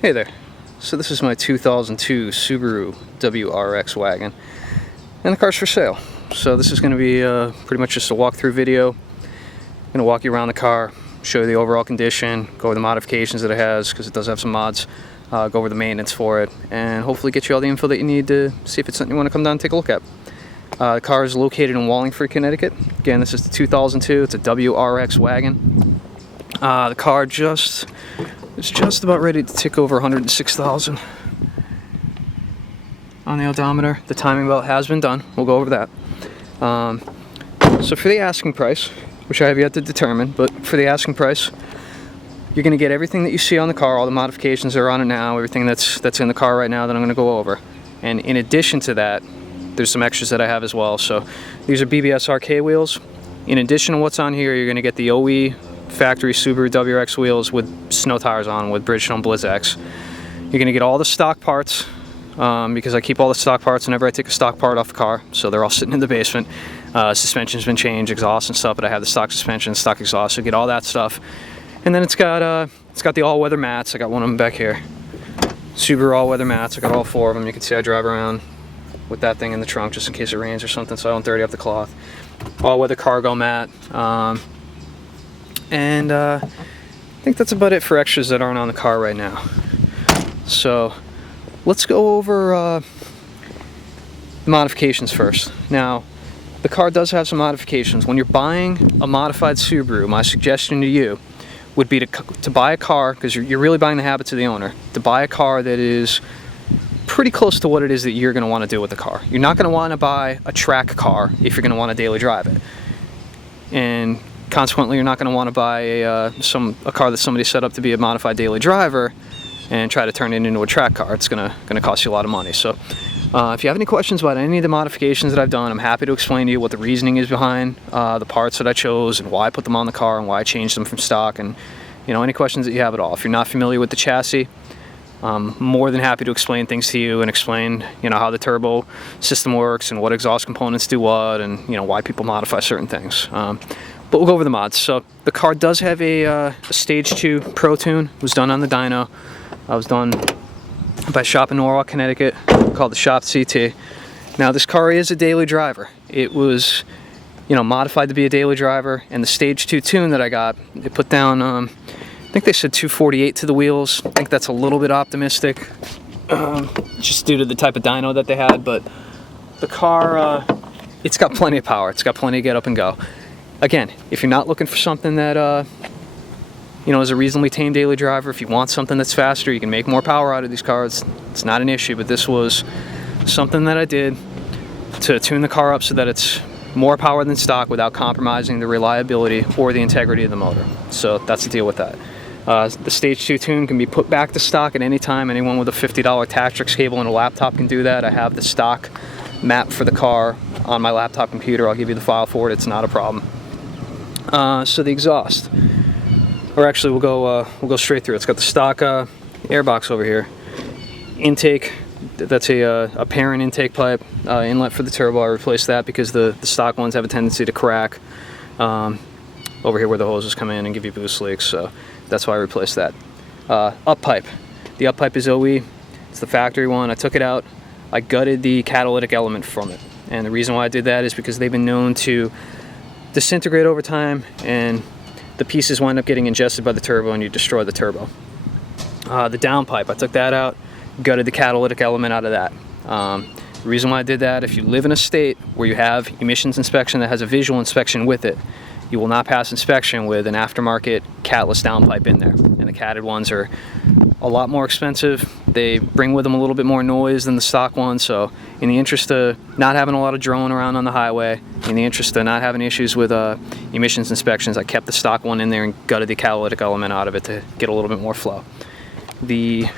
Hey there. So this is my 2002 Subaru WRX wagon, and the car's for sale. So this is going to be pretty much just a walkthrough video. I'm going to walk you around the car, show you the overall condition, go over the modifications that it has, because it does have some mods, go over the maintenance for it, and hopefully get you all the info that you need to see if it's something you want to come down and take a look at. The car is located in Wallingford, Connecticut. Again, this is the 2002. It's a WRX wagon. The car it's just about ready to tick over 106,000 on the odometer. The timing belt has been done. We'll go over that. So for the asking price, which I have yet to determine, but for the asking price, you're going to get everything that you see on the car, all the modifications that are on it now, everything that's in the car right now that I'm going to go over. And in addition to that, there's some extras that I have as well. So these are BBS RK wheels. In addition to what's on here, you're going to get the OE factory Subaru WRX wheels with snow tires on with Bridgestone BlizzX. You're going to get all the stock parts because I keep all the stock parts whenever I take a stock part off the car, so they're all sitting in the basement. Suspension's been changed, exhaust and stuff, but I have the stock suspension, stock exhaust, so get all that stuff. And then it's got the all-weather mats. I got one of them back here. Subaru all-weather mats. I got all four of them. You can see I drive around with that thing in the trunk just in case it rains or something, so I don't dirty up the cloth. All-weather cargo mat. And I think that's about it for extras that aren't on the car right now. So let's go over the modifications first. Now, the car does have some modifications. When you're buying a modified Subaru, my suggestion to you would be to buy a car, because you're really buying the habits of the owner, to buy a car that is pretty close to what it is that you're going to want to do with the car. You're not going to want to buy a track car if you're going to want to daily drive it. And consequently, you're not going to want to buy a car that somebody set up to be a modified daily driver and try to turn it into a track car. It's going to cost you a lot of money. So if you have any questions about any of the modifications that I've done, I'm happy to explain to you what the reasoning is behind the parts that I chose and why I put them on the car and why I changed them from stock, and any questions that you have at all. If you're not familiar with the chassis, I'm more than happy to explain things to you and explain how the turbo system works and what exhaust components do what, and why people modify certain things. But we'll go over the mods. So the car does have a Stage 2 Pro Tune. It was done on the dyno. It was done by a shop in Norwalk, Connecticut, called the Shop CT. Now this car is a daily driver. It was modified to be a daily driver, and the Stage 2 tune that I got, it put down, I think they said 248 to the wheels. I think that's a little bit optimistic, just due to the type of dyno that they had, but the car, it's got plenty of power. It's got plenty to get up and go. Again, if you're not looking for something that is a reasonably tame daily driver, if you want something that's faster, you can make more power out of these cars, it's not an issue. But this was something that I did to tune the car up so that it's more power than stock without compromising the reliability or the integrity of the motor. So that's the deal with that. The Stage 2 tune can be put back to stock at any time. Anyone with a $50 Tactrix cable and a laptop can do that. I have the stock map for the car on my laptop computer. I'll give you the file for it. It's not a problem. So the exhaust, or actually we'll go straight through. It's got the stock airbox over here. Intake, that's a parent intake pipe, inlet for the turbo. I replaced that because the stock ones have a tendency to crack over here where the hoses come in and give you boost leaks. So that's why I replaced that. Up pipe. The up pipe is OE. It's the factory one. I took it out. I gutted the catalytic element from it. And the reason why I did that is because they've been known to disintegrate over time, and the pieces wind up getting ingested by the turbo and you destroy the turbo. The downpipe, I took that out, gutted the catalytic element out of that. The reason why I did that, if you live in a state where you have emissions inspection that has a visual inspection with it, you will not pass inspection with an aftermarket catless downpipe in there. And the catted ones are a lot more expensive. They bring with them a little bit more noise than the stock ones, so in the interest of not having a lot of drone around on the highway, in the interest of not having issues with emissions inspections, I kept the stock one in there and gutted the catalytic element out of it to get a little bit more flow. The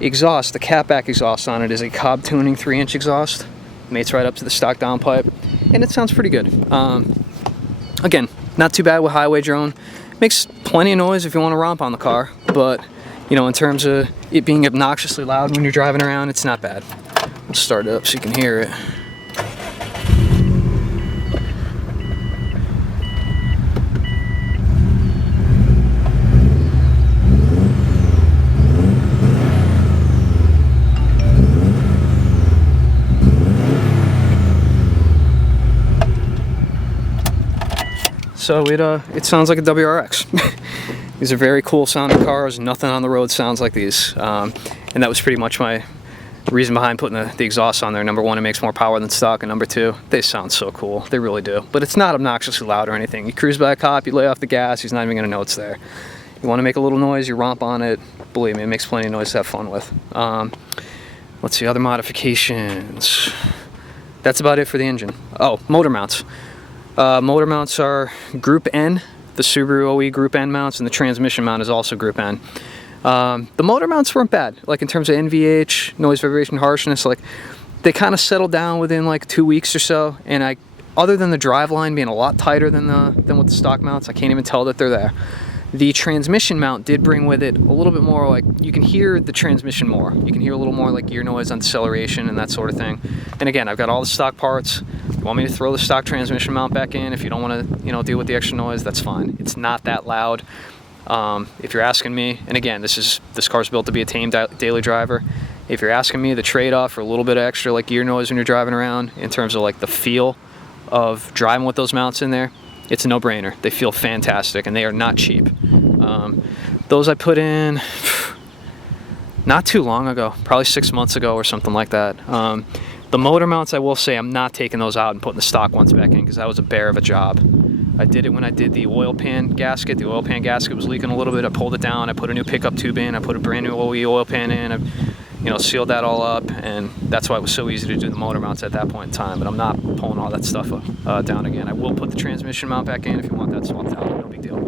exhaust, the catback exhaust on it is a Cobb Tuning 3-inch exhaust. Mates right up to the stock downpipe, and it sounds pretty good. Again, not too bad with highway drone. Makes plenty of noise if you want to romp on the car, but in terms of it being obnoxiously loud when you're driving around, it's not bad. Let's start it up so you can hear it. So it sounds like a WRX. These are very cool sounding cars. Nothing on the road sounds like these. And that was pretty much my reason behind putting the exhaust on there. Number one, it makes more power than stock, and number two, they sound so cool. They really do. But it's not obnoxiously loud or anything. You cruise by a cop, you lay off the gas, he's not even gonna know it's there. You wanna make a little noise, you romp on it. Believe me, it makes plenty of noise to have fun with. Let's see, other modifications. That's about it for the engine. Oh, motor mounts. Motor mounts are Group N, the Subaru OE Group N mounts, and the transmission mount is also Group N. The motor mounts weren't bad, like in terms of NVH, noise, vibration, harshness. Like they kind of settled down within like 2 weeks or so, and other than the drive line being a lot tighter than with the stock mounts, I can't even tell that they're there. The transmission mount did bring with it a little bit more, like you can hear the transmission more. You can hear a little more like gear noise on deceleration and that sort of thing. And again, I've got all the stock parts. If you want me to throw the stock transmission mount back in, if you don't want to, deal with the extra noise, that's fine. It's not that loud. If you're asking me, and again, this car's built to be a tame daily driver. If you're asking me the trade-off for a little bit of extra like gear noise when you're driving around, in terms of like the feel of driving with those mounts in there, it's a no-brainer. They feel fantastic, and they are not cheap. Those I put in not too long ago, probably 6 months ago or something like that. The motor mounts, I will say, I'm not taking those out and putting the stock ones back in because that was a bear of a job. I did it when I did the oil pan gasket. The oil pan gasket was leaking a little bit. I pulled it down. I put a new pickup tube in. I put a brand new OE oil pan in. I, sealed that all up, and that's why it was so easy to do the motor mounts at that point in time. But I'm not pulling all that stuff down again. I will put the transmission mount back in if you want that swapped out. No big deal.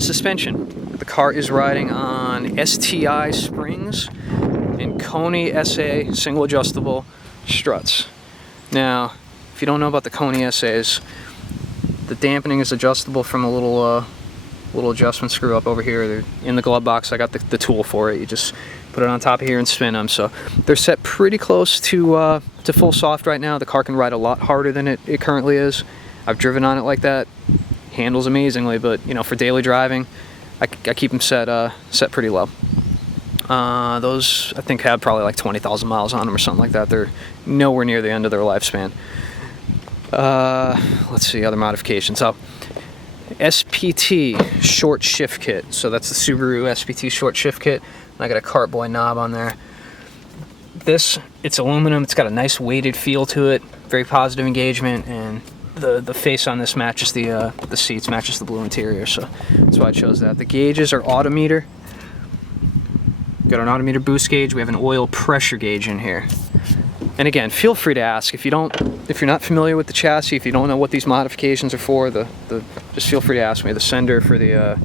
Suspension. The car is riding on STI springs and Coney SA single adjustable struts. Now, if you don't know about the Coney SAs, the dampening is adjustable from a little adjustment screw up over here. They're in the glove box. I got the tool for it. You just put it on top of here and spin them. So they're set pretty close to full soft right now. The car can ride a lot harder than it currently is. I've driven on it like that. Handles amazingly, but for daily driving, I keep them set pretty low. Those I think have probably like 20,000 miles on them or something like that. They're nowhere near the end of their lifespan. Let's see, other modifications. So SPT short shift kit. So that's the Subaru SPT short shift kit. And I got a Cartboy knob on there. It's aluminum. It's got a nice weighted feel to it. Very positive engagement, and the face on this matches the seats, matches the blue interior. So that's why I chose that. The gauges are autometer. Got an autometer boost gauge. We have an oil pressure gauge in here. And again, feel free to ask if you're not familiar with the chassis, if you don't know what these modifications are for. Just feel free to ask me. The sender for the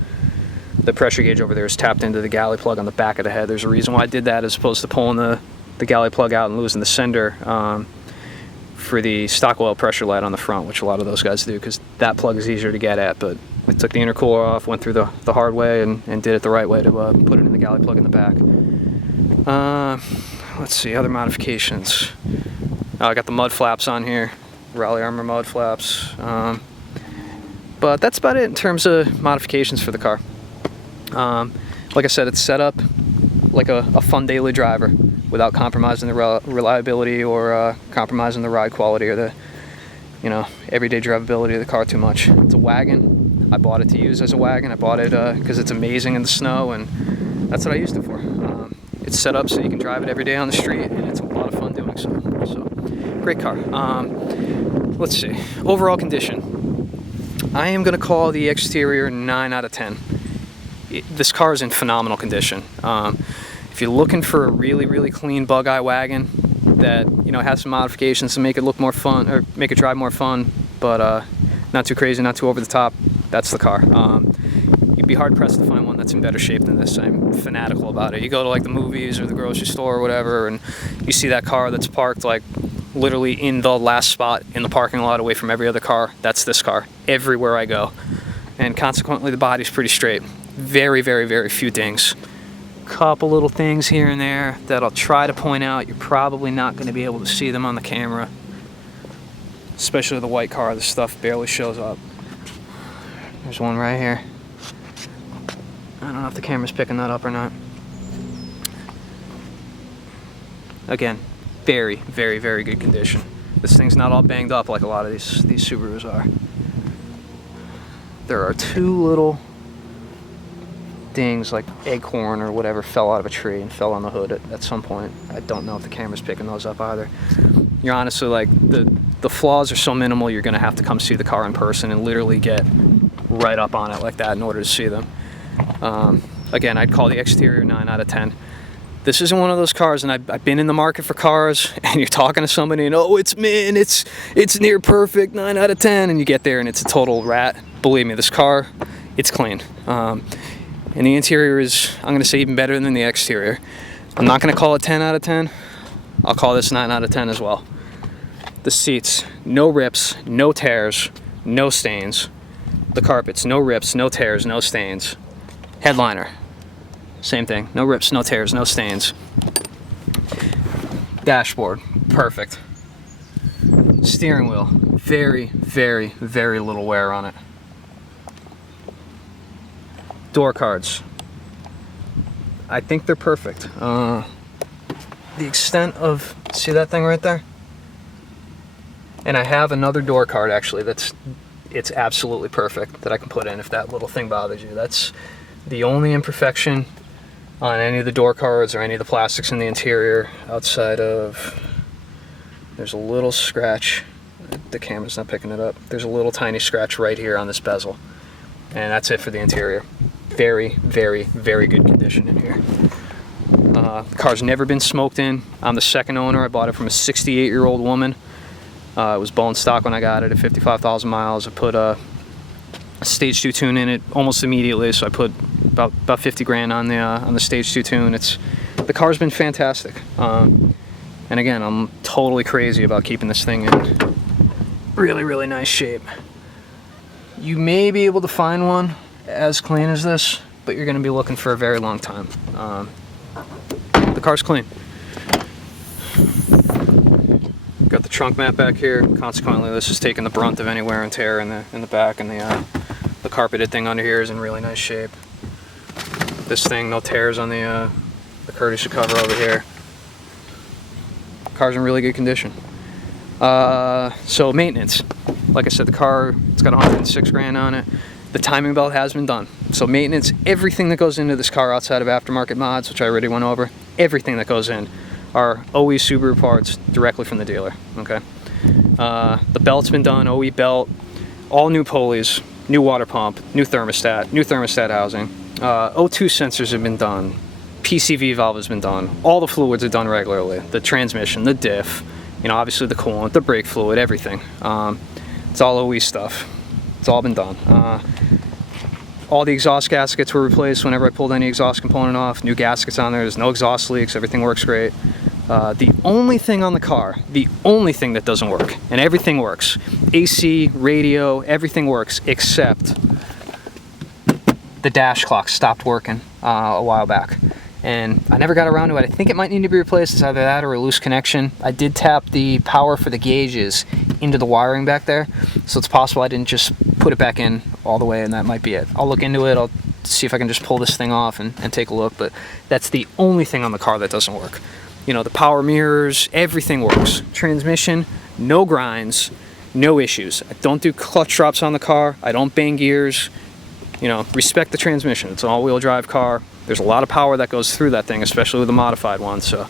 pressure gauge over there is tapped into the galley plug on the back of the head. There's a reason why I did that, as opposed to pulling the galley plug out and losing the sender for the stock oil pressure light on the front, which a lot of those guys do, because that plug is easier to get at. But I took the intercooler off, went through the hard way, and did it the right way to put it in the galley plug in the back. Let's see, other modifications. I got the mud flaps on here, Raleigh Armor mud flaps. But that's about it in terms of modifications for the car. Like I said, it's set up like a fun daily driver without compromising the reliability or compromising the ride quality or the everyday drivability of the car too much. It's a wagon. I bought it to use as a wagon. I bought it because it's amazing in the snow, and that's what I used it for. It's set up so you can drive it every day on the street, and it's a lot of fun doing so. So, great car. Let's see. Overall condition. I am going to call the exterior 9 out of 10. This car is in phenomenal condition. If you're looking for a really, really clean bug-eye wagon that has some modifications to make it look more fun, or make it drive more fun, but not too crazy, not too over the top, that's the car. You'd be hard pressed to find one that's in better shape than this. I'm fanatical about it. You go to like the movies or the grocery store or whatever, and you see that car that's parked like literally in the last spot in the parking lot away from every other car. That's this car everywhere I go, and consequently the body's pretty straight. Very, very, very few dings. Couple little things here and there that I'll try to point out. You're probably not going to be able to see them on the camera, especially the white car. This stuff barely shows up. There's one right here. I don't know if the camera's picking that up or not. Again, very, very, very good condition. This thing's not all banged up like a lot of these Subarus are. there are two little dings, like acorn or whatever, fell out of a tree and fell on the hood at some point. I don't know if the camera's picking those up either. You're honestly, like, the flaws are so minimal, you're gonna have to come see the car in person and literally get right up on it like that in order to see them. Again, I'd call the exterior 9 out of 10. This isn't one of those cars, and I've been in the market for cars, and you're talking to somebody, and oh, it's near perfect, 9 out of 10, and you get there and it's a total rat. Believe me, this car, it's clean. And the interior is, I'm gonna say, even better than the exterior. I'm not gonna call it 10 out of 10. I'll call this 9 out of 10 as well. The seats, no rips, no tears, no stains. The carpets, no rips, no tears, no stains. Headliner, same thing, no rips, no tears, no stains. Dashboard, perfect. Steering wheel, very, very, very little wear on it. Door cards, I think they're perfect. The extent of, see that thing right there? And I have another door card actually it's absolutely perfect that I can put in if that little thing bothers you. That's the only imperfection on any of the door cards or any of the plastics in the interior, outside of, there's a little scratch, the camera's not picking it up, there's a little tiny scratch right here on this bezel, and that's it for the interior. Very, very, very good condition in here. The car's never been smoked in. I'm the second owner. I bought it from a 68-year-old woman. It was bone stock when I got it at 55,000 miles. I put a stage 2 tune in it almost immediately, so I put about 50 grand on the stage 2 tune. The car's been fantastic. And again, I'm totally crazy about keeping this thing in really, really nice shape. You may be able to find one as clean as this, but you're going to be looking for a very long time. The car's clean. Got the trunk mat back here. Consequently, this is taking the brunt of any wear and tear in the back, and the carpeted thing under here is in really nice shape. This thing, no tears on the courtesy cover over here. Car's in really good condition. So maintenance, like I said, the car, it's got 106 grand on it. The timing belt has been done. So maintenance, everything that goes into this car outside of aftermarket mods, which I already went over, everything that goes in are OE Subaru parts directly from the dealer, okay? The belt's been done, OE belt, all new pulleys, new water pump, new thermostat housing. O2 sensors have been done, PCV valve has been done, all the fluids are done regularly, the transmission, the diff, you know, obviously the coolant, the brake fluid, everything. It's all OE stuff. It's all been done. All the exhaust gaskets were replaced whenever I pulled any exhaust component off. New gaskets on there, there's no exhaust leaks, everything works great. The only thing on the car, the only thing that doesn't work, and everything works, AC, radio, everything works, except the dash clock stopped working a while back. And I never got around to it. I think it might need to be replaced. It's either that or a loose connection. I did tap the power for the gauges into the wiring back there, so it's possible I didn't just put it back in all the way, and that might be it. I'll look into it. I'll see if I can just pull this thing off and take a look, but that's the only thing on the car that doesn't work. You know, the power mirrors, everything works. Transmission, no grinds, no issues. I don't do clutch drops on the car. I don't bang gears. You know, respect the transmission. It's an all-wheel drive car. There's a lot of power that goes through that thing, especially with the modified one, so